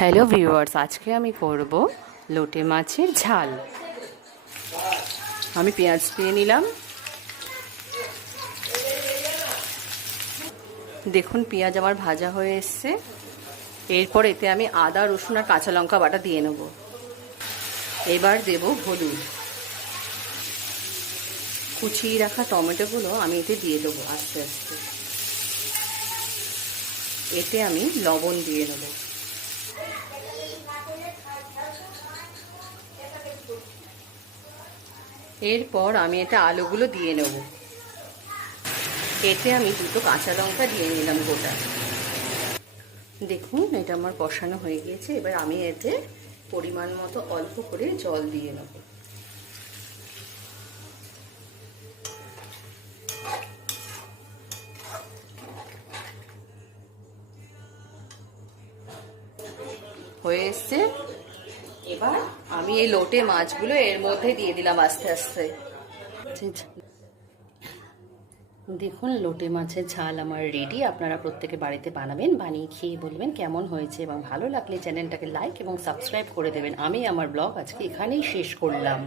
Hello viewers আজকে আমি করব লোটে মাছের ঝাল। আমি পেঁয়াজ দিয়ে নিলাম। দেখুন, পেঁয়াজ আমার ভাজা হয়ে এসছে। এরপর এতে আমি আদা, রসুন আর কাঁচা লঙ্কা বাটা দিয়ে নেব। এবার দেব হলুদ। কুচিয়ে রাখা টমেটোগুলো আমি এতে দিয়ে দেবো আস্তে আস্তে। এতে আমি লবণ দিয়ে নেব। এরপর আমি এটা আলুগুলো দিয়ে নেব। এতে আমি দুটো কাঁচা লঙ্কা দিয়ে নিলাম গোটা। দেখুন, এটা আমার কষানো হয়ে গিয়েছে। এবার আমি এতে পরিমাণ মতো অল্প করে জল দিয়ে নেব। হয়ে এসছে এবার আমি এই লোটে মাছগুলো এর মধ্যে দিয়ে দিলাম আস্তে আস্তে। দেখুন, লোটে মাছের ঝাল আমার রেডি আপনারা প্রত্যেকে বাড়িতে বানাবেন, বানিয়ে খেয়ে বলবেন কেমন হয়েছে এবং ভালো লাগলে চ্যানেলটাকে লাইক এবং সাবস্ক্রাইব করে দেবেন। আমি আমার ব্লগ আজকে এখানেই শেষ করলাম।